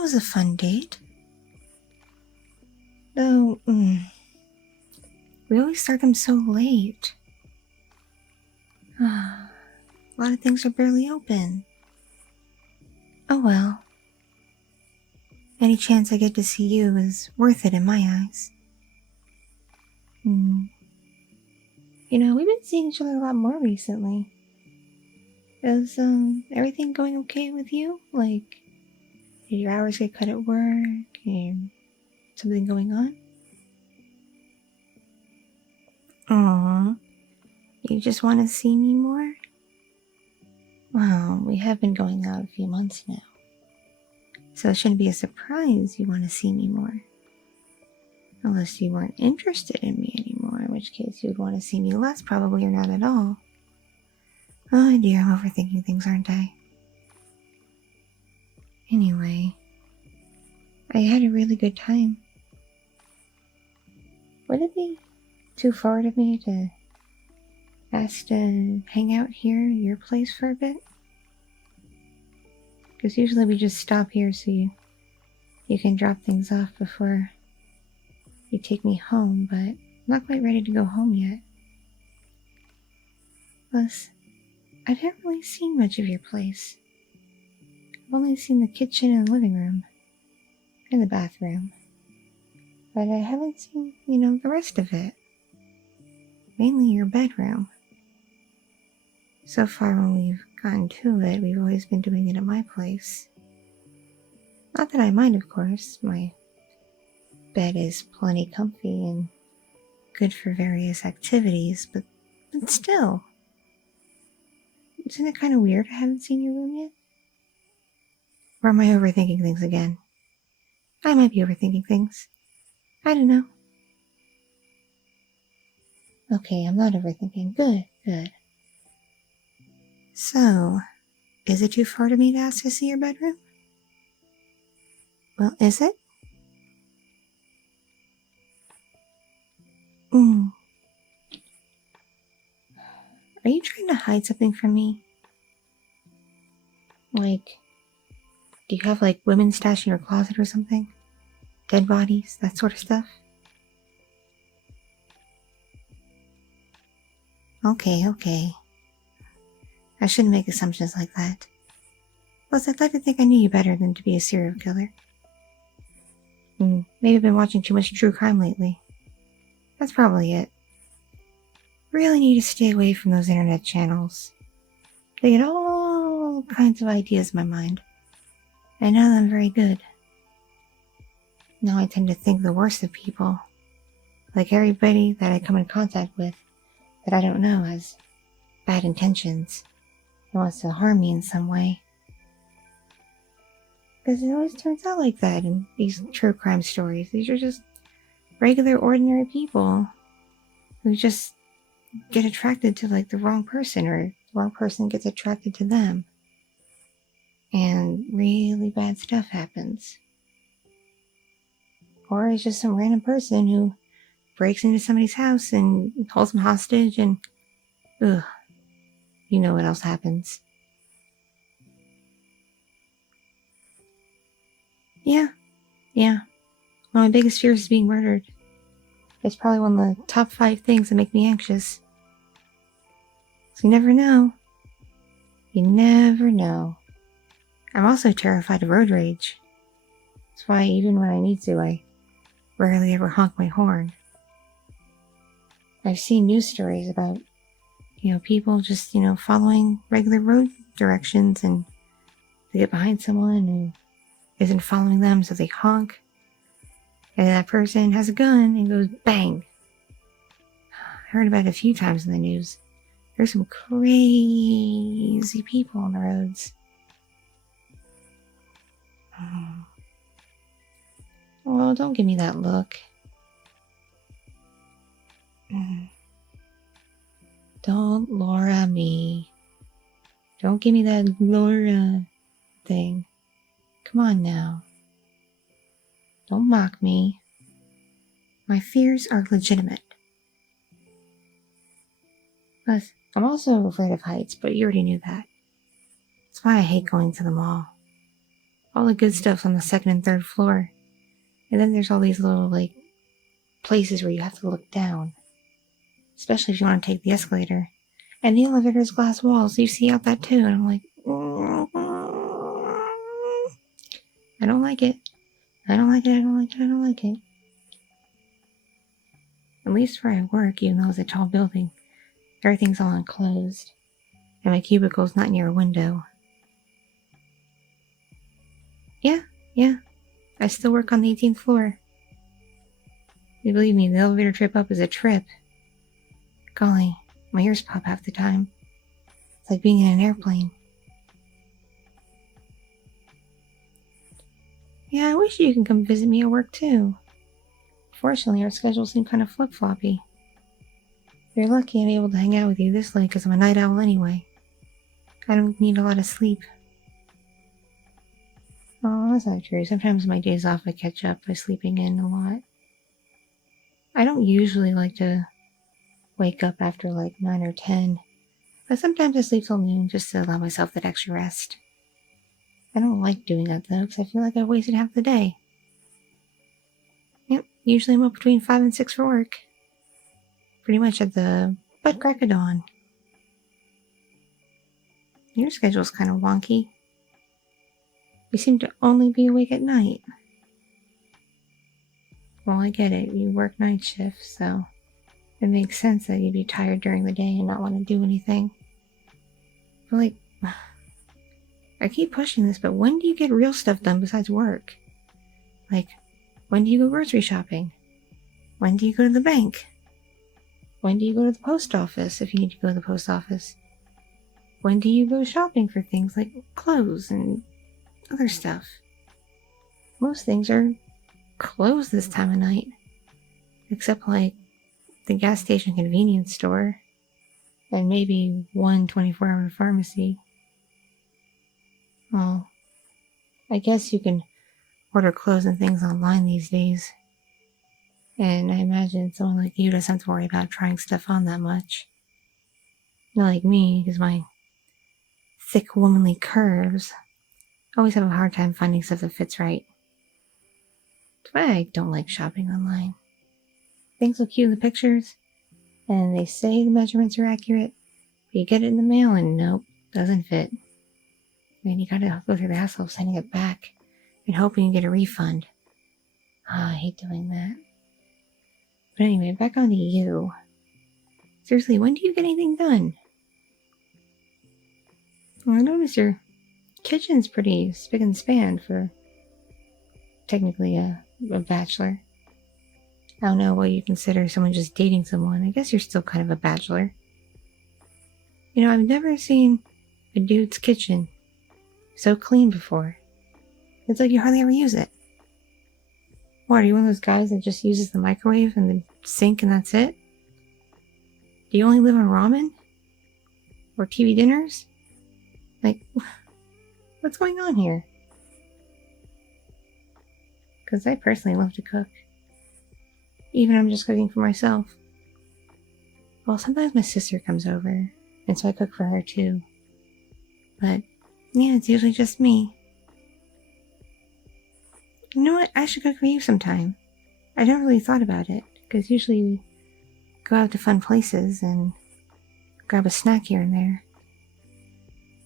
that was a fun date. Though, we always start them so late. A lot of things are barely open. Oh well. Any chance I get to see you is worth it in my eyes. You know, we've been seeing each other a lot more recently. Is, everything going okay with you? Like, did your hours get cut at work? And something going on? Aww. You just want to see me more? Well, we have been going out a few months now. So it shouldn't be a surprise you want to see me more. Unless you weren't interested in me anymore, in which case you would want to see me less probably or not at all. Oh dear, I'm overthinking things, aren't I? Anyway, I had a really good time. Would it be too far of me to ask to hang out here at your place for a bit? Because usually we just stop here so you can drop things off before you take me home, but I'm not quite ready to go home yet. Plus, I haven't really seen much of your place. I've only seen the kitchen and living room, and the bathroom. But I haven't seen, the rest of it. Mainly your bedroom. So far when we've gotten to it, we've always been doing it at my place. Not that I mind, of course. My bed is plenty comfy and good for various activities, but still. Isn't it kind of weird I haven't seen your room yet? Or am I overthinking things again? I might be overthinking things. I don't know. Okay, I'm not overthinking. Good. So, is it too far to me to ask to see your bedroom? Well, is it? Are you trying to hide something from me? Like, do you have, women stashed in your closet or something? Dead bodies, that sort of stuff? Okay. I shouldn't make assumptions like that. Plus, I'd like to think I knew you better than to be a serial killer. Maybe I've been watching too much true crime lately. That's probably it. Really need to stay away from those internet channels. They get all kinds of ideas in my mind. I know them very good. Now I tend to think the worst of people. Like everybody that I come in contact with that I don't know has bad intentions and wants to harm me in some way. Because it always turns out like that in these true crime stories. These are just regular, ordinary people who just get attracted to the wrong person, or the wrong person gets attracted to them. And really bad stuff happens. Or it's just some random person who breaks into somebody's house and holds them hostage and... Ugh. You know what else happens. Yeah. One of my biggest fears is being murdered. It's probably one of the top 5 things that make me anxious. So you never know. I'm also terrified of road rage. That's why even when I need to, I rarely ever honk my horn. I've seen news stories about, people just, following regular road directions, and they get behind someone who isn't following them, so they honk. And that person has a gun and goes bang. I heard about it a few times in the news. There's some crazy people on the roads. Oh, don't give me that look. Don't Laura me. Don't give me that Laura thing. Come on now. Don't mock me. My fears are legitimate. Plus, I'm also afraid of heights, but you already knew that. That's why I hate going to the mall. all the good stuff's on the second and third floor. And then there's all these little, like, places where you have to look down. Especially if you want to take the escalator. And the elevator's glass walls, so you see out that too. And I'm like, I don't like it. I don't like it, I don't like it, I don't like it. At least where I work, even though it's a tall building, everything's all enclosed. And my cubicle's not near a window. Yeah. I still work on the 18th floor. You believe me, the elevator trip up is a trip. Golly, my ears pop half the time. It's like being in an airplane. Yeah, I wish you could come visit me at work too. Fortunately, our schedules seem kind of flip-floppy. You're lucky I'm able to hang out with you this late because I'm a night owl anyway. I don't need a lot of sleep. Oh, that's not true. Sometimes my days off I catch up by sleeping in a lot. I don't usually like to wake up after like 9 or 10, but sometimes I sleep till noon just to allow myself that extra rest. I don't like doing that though, because I feel like I wasted half the day. Yep, usually I'm up between 5 and 6 for work. Pretty much at the butt crack of dawn. Your schedule's kind of wonky. You seem to only be awake at night. Well, I get it. You work night shifts, so it makes sense that you'd be tired during the day and not want to do anything. But like, I keep pushing this, but when do you get real stuff done besides work? Like, when do you go grocery shopping? When do you go to the bank? When do you go to the post office if you need to go to the post office? When do you go shopping for things like clothes and other stuff? Most things are closed this time of night. Except like the gas station convenience store. And maybe one 24-hour pharmacy. Well, I guess you can order clothes and things online these days. And I imagine someone like you doesn't have to worry about trying stuff on that much. Not like me, because my thick womanly curves always have a hard time finding stuff that fits right. That's why I don't like shopping online. Things look cute in the pictures, and they say the measurements are accurate, but you get it in the mail and nope, doesn't fit. Then you gotta go through the hassle of sending it back and hoping you get a refund. I hate doing that. But anyway, back on to you. Seriously, when do you get anything done? Well, I notice your kitchen's pretty spick and span for technically a bachelor. I don't know what you consider someone just dating someone. I guess you're still kind of a bachelor. You know, I've never seen a dude's kitchen so clean before. It's like you hardly ever use it. What, are you one of those guys that just uses the microwave and the sink and that's it? Do you only live on ramen? Or TV dinners? Like, what's going on here? Because I personally love to cook. Even if I'm just cooking for myself. Well, sometimes my sister comes over, and so I cook for her too. But, yeah, it's usually just me. You know what? I should cook for you sometime. I never really thought about it, because usually we go out to fun places and grab a snack here and there.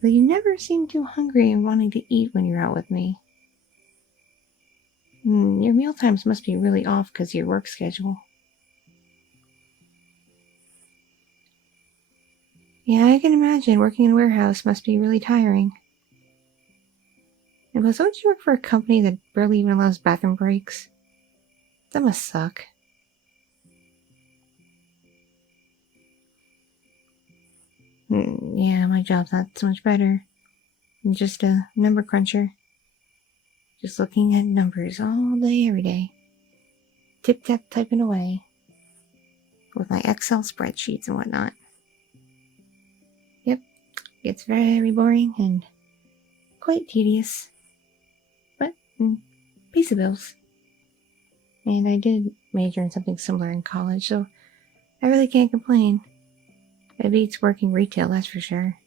But you never seem too hungry and wanting to eat when you're out with me. Your meal times must be really off because of your work schedule. Yeah, I can imagine working in a warehouse must be really tiring. And plus, don't you work for a company that barely even allows bathroom breaks? That must suck. Yeah, my job's not so much better. I'm just a number cruncher. Just looking at numbers all day, every day. Tip-tap typing away. With my Excel spreadsheets and whatnot. Yep, it's very boring and quite tedious. But, pays the bills. And I did major in something similar in college, so I really can't complain. It beats working retail, that's for sure.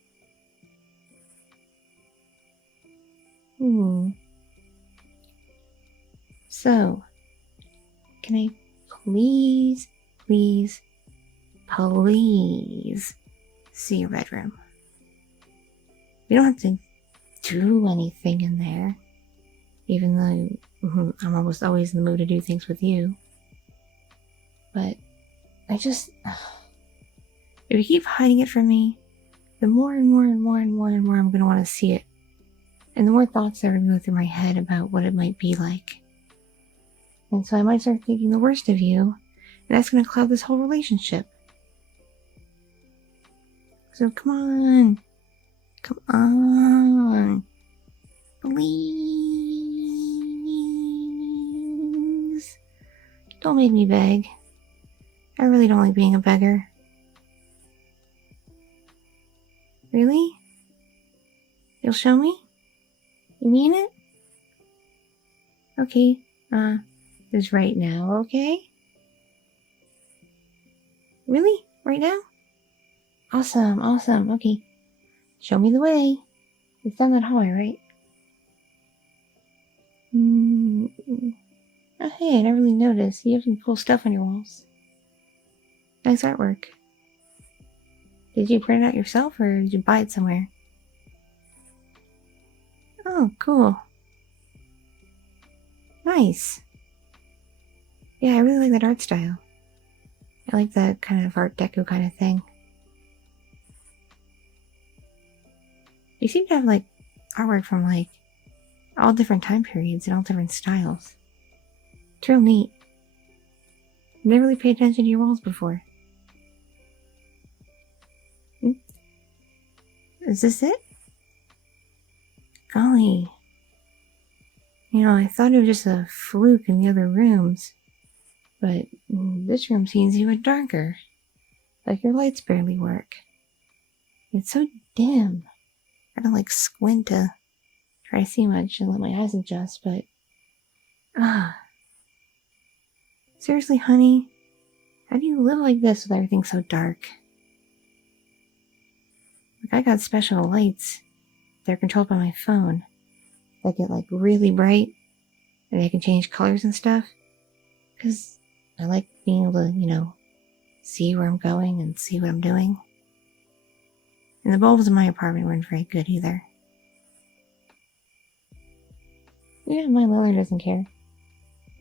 So, can I please, please, please see your bedroom? You don't have to do anything in there, even though I'm almost always in the mood to do things with you. But I just... if you keep hiding it from me, the more and more and more and more and more I'm going to want to see it. And the more thoughts that are going to go through my head about what it might be like. And so I might start thinking the worst of you, and that's going to cloud this whole relationship. So come on. Come on. Please. Don't make me beg. I really don't like being a beggar. Really? You'll show me? You mean it? Okay, just right now, okay? Really? Right now? Awesome, awesome, okay. Show me the way. It's down that hallway, right? Oh, hey, I never really noticed. You have some cool stuff on your walls. Nice artwork. Did you print it out yourself, or did you buy it somewhere? Oh, cool. Nice. Yeah, I really like that art style. I like that kind of Art Deco kind of thing. You seem to have, like, artwork from, like, all different time periods and all different styles. It's real neat. I've never really paid attention to your walls before. Is this it? Golly. You know, I thought it was just a fluke in the other rooms. But this room seems even darker. Like your lights barely work. It's so dim. I don't like squint to try to see much and let my eyes adjust, but... Seriously, honey? How do you live like this with everything so dark? Like, I got special lights. They're controlled by my phone. That get, like, really bright. And they can change colors and stuff. Because I like being able to, you know, see where I'm going and see what I'm doing. And the bulbs in my apartment weren't very good either. Yeah, my landlord doesn't care.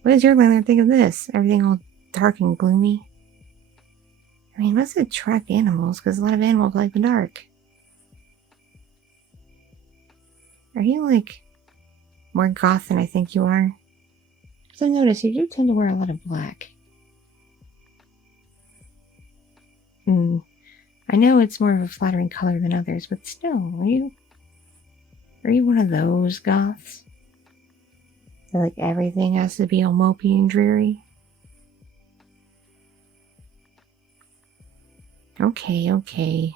What does your landlord think of this? Everything all dark and gloomy? I mean, it must attract animals, because a lot of animals like the dark. Are you, like, more goth than I think you are? Because I noticed you do tend to wear a lot of black. I know it's more of a flattering color than others, but still, are you one of those goths? That, like, everything has to be all mopey and dreary? Okay.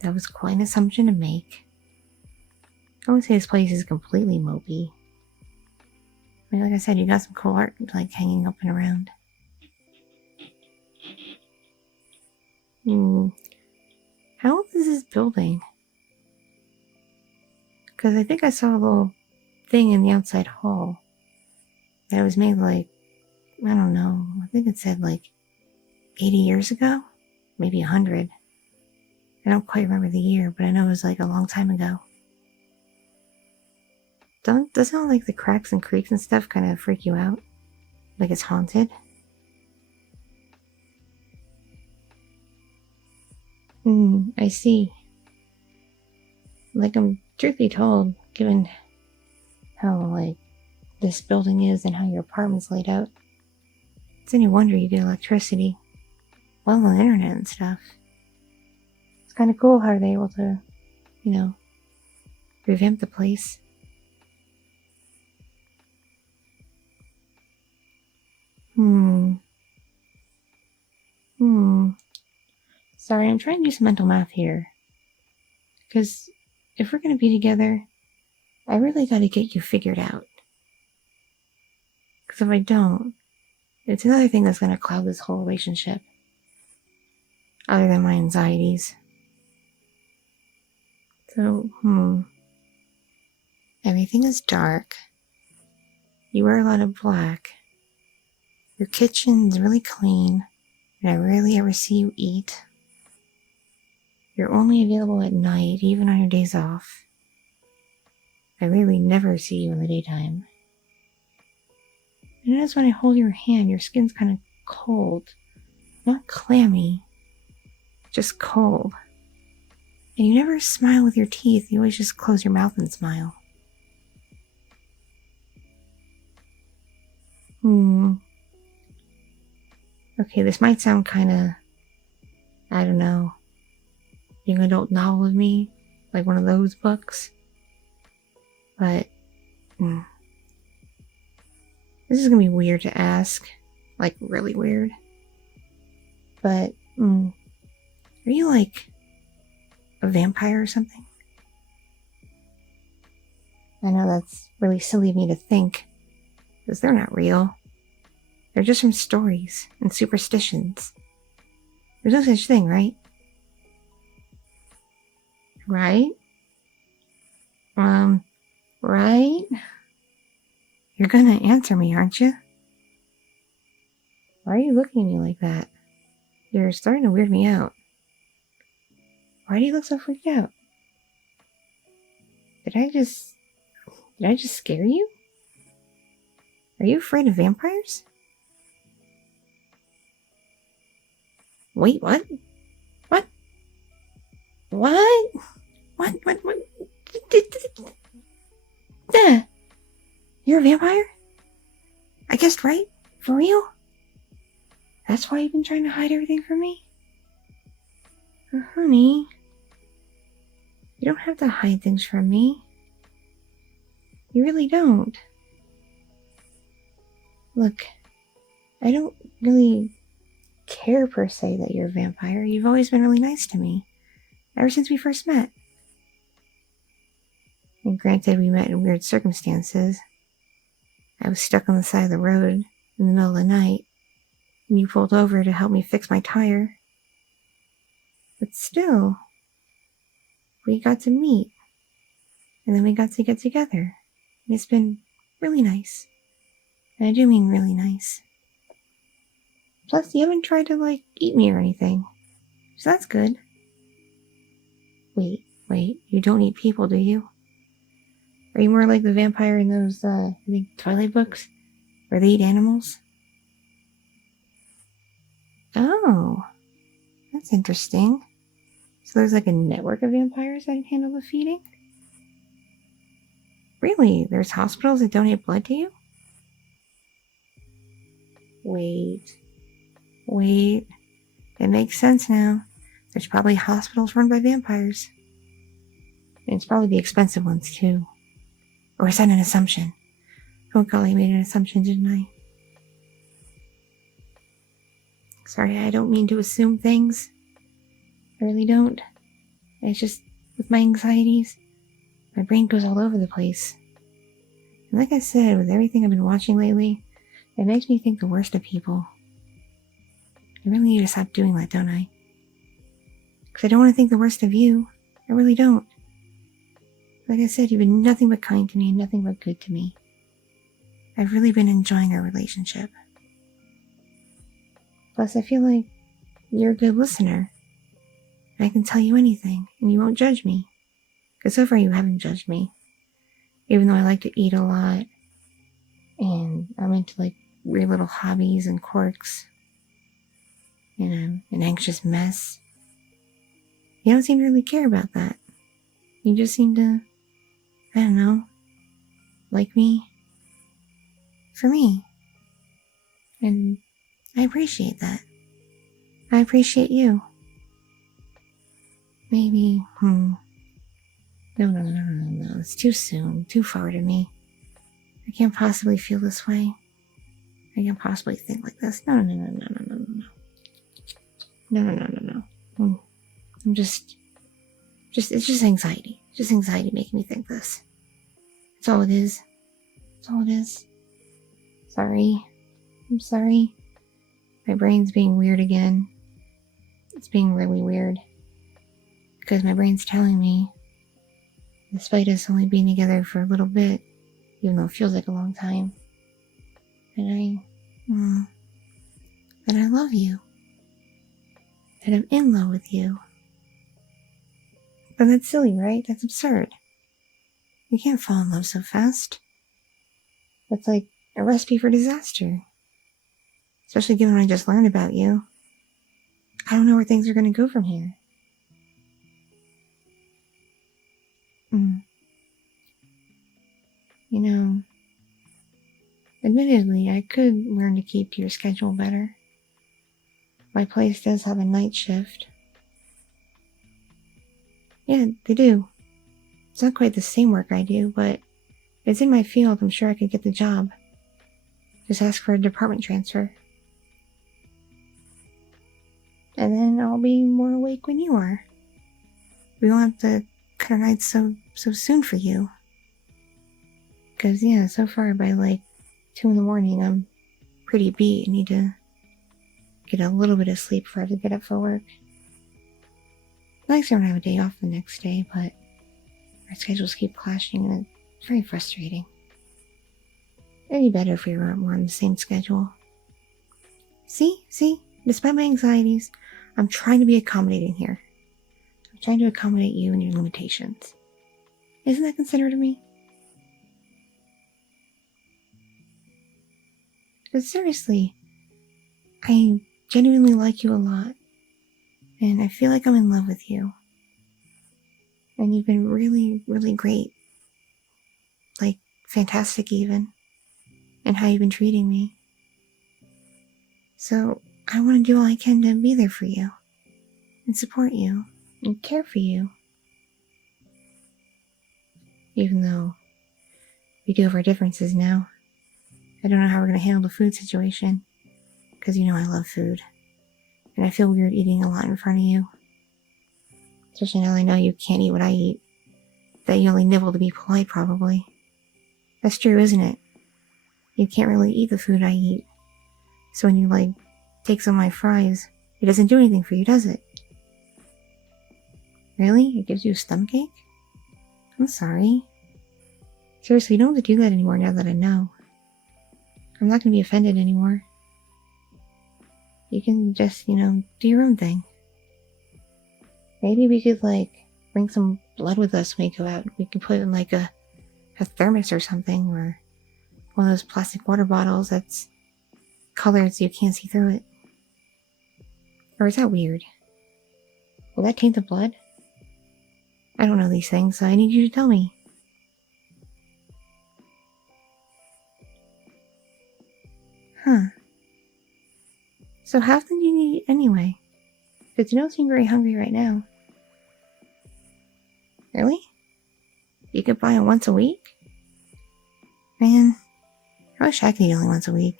That was quite an assumption to make. I wouldn't say this place is completely mopey. I mean, like I said, you got some cool art, like, hanging up and around. How old is this building? Because I think I saw a little thing in the outside hall that was made, like, I don't know, I think it said, like, 80 years ago? Maybe 100. I don't quite remember the year, but I know it was, like, a long time ago. Doesn't all, like, the cracks and creaks and stuff kind of freak you out? Like it's haunted? I see. Like, truth be told, given how, like, this building is and how your apartment's laid out, it's any wonder you get electricity. Well, on the internet and stuff. It's kind of cool how they're able to, you know, revamp the place. Sorry, I'm trying to do some mental math here. Because if we're going to be together, I really got to get you figured out. Because if I don't, it's another thing that's going to cloud this whole relationship. Other than my anxieties. So, everything is dark. You wear a lot of black. Your kitchen's really clean, and I rarely ever see you eat. You're only available at night, even on your days off. I rarely never see you in the daytime. I notice when I hold your hand, your skin's kind of cold. Not clammy, just cold. And you never smile with your teeth, you always just close your mouth and smile. Okay, this might sound kind of, I don't know, young adult novel of me, like one of those books. But, this is gonna be weird to ask, like really weird. But, are you like a vampire or something? I know that's really silly of me to think, because they're not real. They're just from stories and superstitions. There's no such thing, right? Right? Right? You're gonna answer me, aren't you? Why are you looking at me like that? You're starting to weird me out. Why do you look so freaked out? Did I just scare you? Are you afraid of vampires? Wait, what? What? What? What? You're a vampire? I guessed right? For real? That's why you've been trying to hide everything from me? Honey, you don't have to hide things from me. You really don't. Look, I don't really care per se that you're a vampire. You've always been really nice to me, ever since we first met. And granted, we met in weird circumstances. I was stuck on the side of the road in the middle of the night, and you pulled over to help me fix my tire. But still, we got to meet, and then we got to get together. And it's been really nice. And I do mean really nice. Plus, you haven't tried to, eat me or anything. So that's good. Wait, you don't eat people, do you? Are you more like the vampire in those, I think, Twilight books? Where they eat animals? Oh, that's interesting. So there's a network of vampires that handle the feeding? Really? There's hospitals that donate blood to you? Wait. It makes sense now. There's probably hospitals run by vampires. And it's probably the expensive ones, too. Or is that an assumption? Oh golly, I made an assumption, didn't I? Sorry, I don't mean to assume things. I really don't. It's just, with my anxieties, my brain goes all over the place. And like I said, with everything I've been watching lately, it makes me think the worst of people. I really need to stop doing that, don't I? Because I don't want to think the worst of you. I really don't. Like I said, you've been nothing but kind to me and nothing but good to me. I've really been enjoying our relationship. Plus, I feel like you're a good listener. And I can tell you anything, and you won't judge me. Because so far you haven't judged me. Even though I like to eat a lot, and I'm into weird little hobbies and quirks, and I'm an anxious mess. You don't seem to really care about that. You just seem to, I don't know, like me for me. And I appreciate that. I appreciate you. Maybe, No. It's too soon, too far to me. I can't possibly feel this way. I can't possibly think like this. No. I'm just, it's just anxiety. Just anxiety making me think this. That's all it is. Sorry. I'm sorry. My brain's being weird again. It's being really weird. Because my brain's telling me, despite us only being together for a little bit, even though it feels like a long time, that I love you. That I'm in love with you. But that's silly, right? That's absurd. You can't fall in love so fast. That's like a recipe for disaster. Especially given what I just learned about you. I don't know where things are going to go from here. You know, admittedly, I could learn to keep to your schedule better. My place does have a night shift. Yeah, they do. It's not quite the same work I do, but if it's in my field, I'm sure I could get the job. Just ask for a department transfer. And then I'll be more awake when you are. We won't have to cut our nights so soon for you. Because, yeah, so far by like 2 in the morning, I'm pretty beat and need to get a little bit of sleep before I have to get up for work. Nice when I have a day off the next day, but our schedules keep clashing and it's very frustrating. It'd be better if we were more on the same schedule. See? Despite my anxieties, I'm trying to be accommodating here. I'm trying to accommodate you and your limitations. Isn't that considerate of me? But seriously, I genuinely like you a lot. And I feel like I'm in love with you. And you've been really, really great. Like, fantastic even. And how you've been treating me. So, I want to do all I can to be there for you. And support you. And care for you. Even though we do have our differences now. I don't know how we're going to handle the food situation. Because you know I love food. And I feel weird eating a lot in front of you. Especially now that I know you can't eat what I eat. That you only nibble to be polite, probably. That's true, isn't it? You can't really eat the food I eat. So when you, like, take some of my fries, it doesn't do anything for you, does it? Really? It gives you a stomachache? I'm sorry. Seriously, you don't have to do that anymore now that I know. I'm not going to be offended anymore. You can just, do your own thing. Maybe we could, like, bring some blood with us when we go out. We can put it in, like, a thermos or something, or one of those plastic water bottles that's colored so you can't see through it. Or is that weird? Will that taint the blood? I don't know these things, so I need you to tell me. Huh. So how often do you eat anyway? Because you don't seem very hungry right now. Really? You could buy it once a week? Man, I wish I could eat only once a week.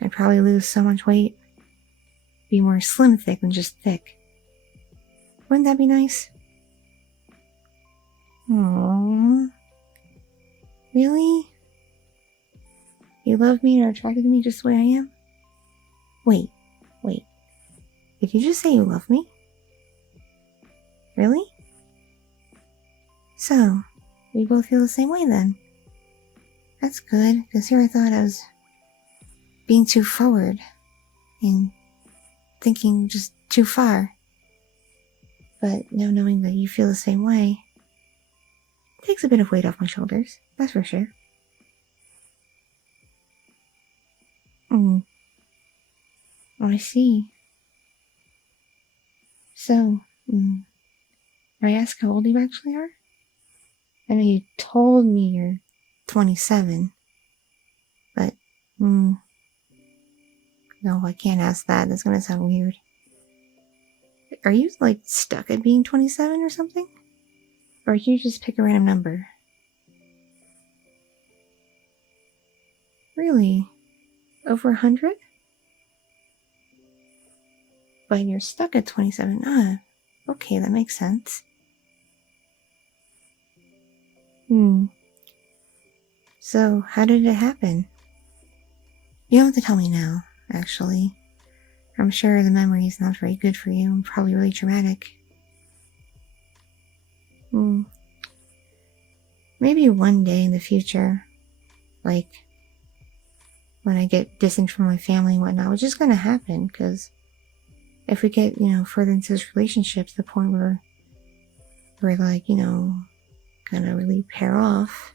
I'd probably lose so much weight. Be more slim thick than just thick. Wouldn't that be nice? Aww. Really? You love me and are attracted to me just the way I am? Wait. Did you just say you love me? Really? So, we both feel the same way then. That's good, because here I thought I was being too forward and thinking just too far. But now knowing that you feel the same way takes a bit of weight off my shoulders, that's for sure. Oh, I see. So, may I ask how old you actually are? I know you told me you're 27, but, no, I can't ask that. That's gonna sound weird. Are you, like, stuck at being 27 or something? Or can you just pick a random number? Really? Over 100? But you're stuck at 27. Okay, that makes sense. So, how did it happen? You don't have to tell me now, actually. I'm sure the memory is not very good for you and probably really traumatic. Maybe one day in the future, like when I get distant from my family and whatnot, which is going to happen, because if we get, further into this relationship to the point where we're like, gonna really pair off,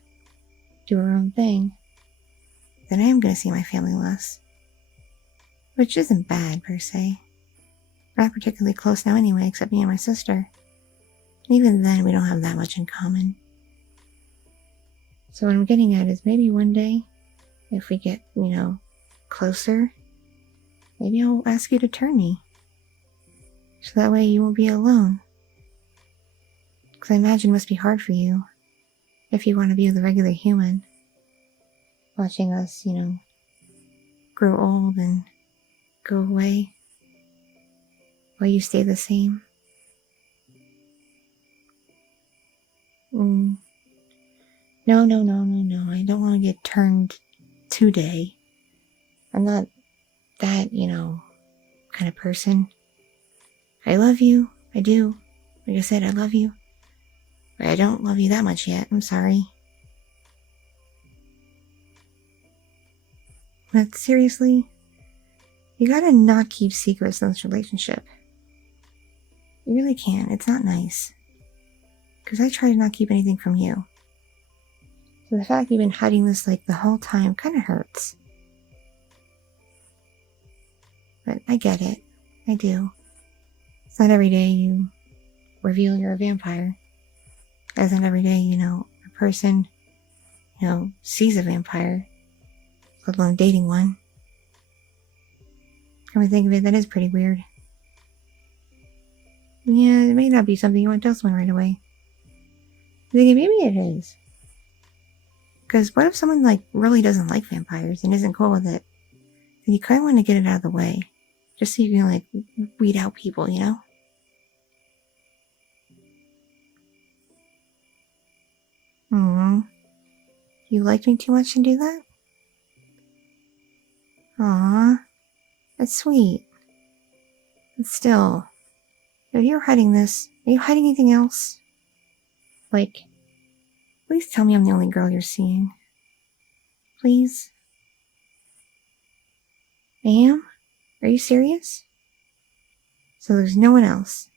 do our own thing, then I am gonna see my family less. Which isn't bad, per se. We're not particularly close now anyway, except me and my sister. And even then, we don't have that much in common. So what I'm getting at is maybe one day, if we get, closer, maybe I'll ask you to turn me. So that way you won't be alone. Because I imagine it must be hard for you, if you want to be with a regular human. Watching us, grow old and go away, while you stay the same. No. I don't want to get turned today. I'm not that, kind of person. I love you. I do. Like I said, I love you. But I don't love you that much yet. I'm sorry. But seriously, you gotta not keep secrets in this relationship. You really can't. It's not nice. Because I try to not keep anything from you. So the fact you've been hiding this the whole time kind of hurts. But I get it. I do. It's not every day you reveal you're a vampire. As in every day, a person, sees a vampire, let alone dating one. Come to think of it, that is pretty weird. Yeah, it may not be something you want to tell someone right away. I'm thinking maybe it is. Because what if someone really doesn't like vampires and isn't cool with it? Then you kind of want to get it out of the way. Just so you can weed out people, You liked me too much to do that? Aww. That's sweet. But still, if you're hiding this, are you hiding anything else? Please tell me I'm the only girl you're seeing. Please? I am? Are you serious? So there's no one else.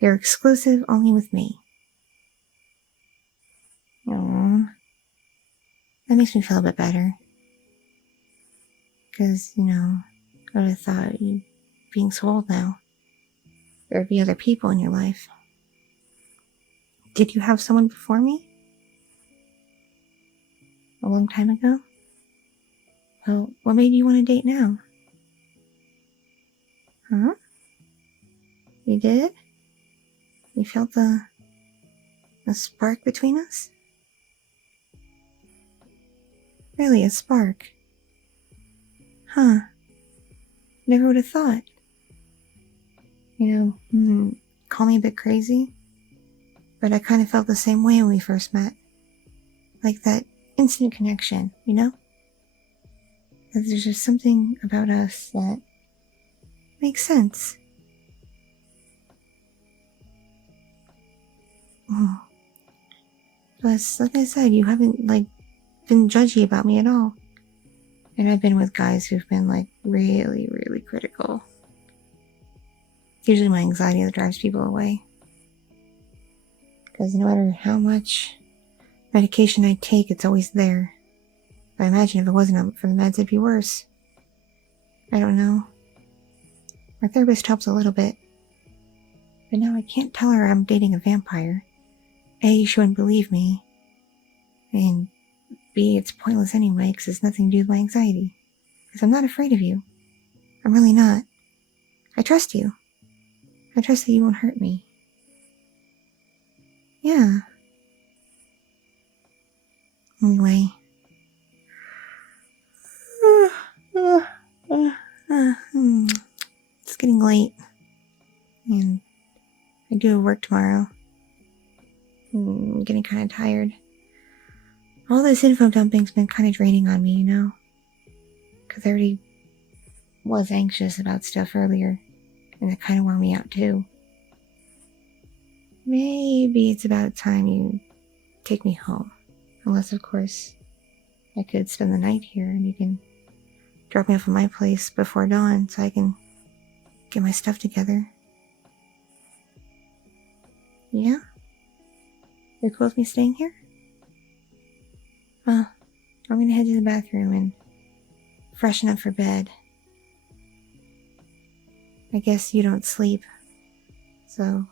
You're exclusive only with me. Aww. That makes me feel a bit better. Because, I would have thought you being so old now, there'd be other people in your life. Did you have someone before me? A long time ago? Well, what made you want to date now? Huh? You did? You felt the spark between us? Really, a spark? Huh. Never would have thought. Call me a bit crazy, but I kind of felt the same way when we first met. Like that instant connection, That there's just something about us that makes sense. Plus, like I said, you haven't, been judgy about me at all. And I've been with guys who've been, really, really critical. It's usually my anxiety that drives people away. Because no matter how much medication I take, it's always there. I imagine if it wasn't for the meds, it'd be worse. I don't know. My therapist helps a little bit. But now I can't tell her I'm dating a vampire. A, she wouldn't believe me. And B, it's pointless anyway, because it's nothing to do with my anxiety. Because I'm not afraid of you. I'm really not. I trust you. I trust that you won't hurt me. Yeah. Anyway. It's getting late. And I do have work tomorrow. I'm getting kind of tired. All this info dumping's been kind of draining on me, Because I already was anxious about stuff earlier. And it kind of wore me out too. Maybe it's about time you take me home. Unless, of course, I could spend the night here and you can drop me off at my place before dawn so I can get my stuff together. Yeah? You're cool with me staying here? Well, I'm gonna head to the bathroom and freshen up for bed. I guess you don't sleep, so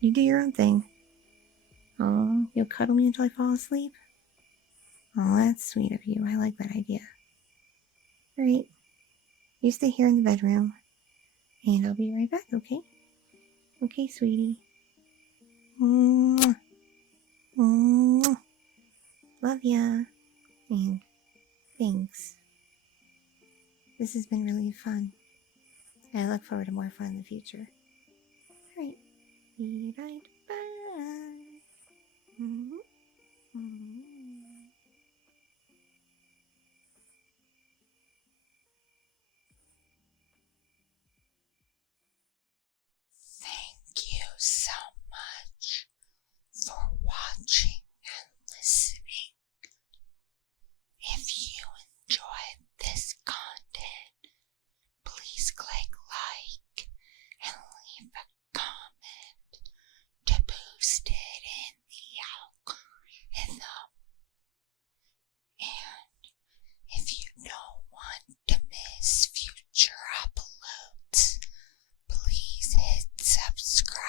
you do your own thing. Oh, you'll cuddle me until I fall asleep? Oh, that's sweet of you. I like that idea. Alright, you stay here in the bedroom, and I'll be right back, okay? Okay, sweetie. Mwah. Mwah. Love ya. And thanks. This has been really fun. I look forward to more fun in the future. Alright. Be right back. Thank you so much for watching and listening. If you enjoyed this content, please click like and leave a comment to boost it in the algorithm. And if you don't want to miss future uploads, please hit subscribe.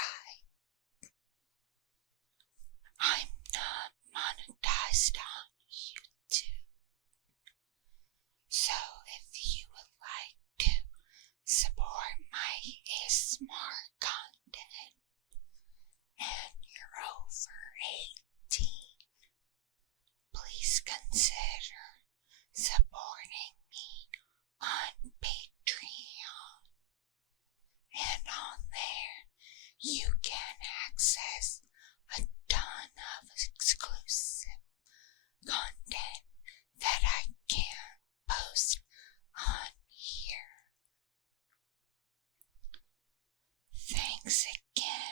I'm not monetized on YouTube, so if you would like to support my ASMR content and you're over 18, please consider supporting me on Patreon. And on there, you can access a ton of exclusive content that I can't post on here. Thanks again.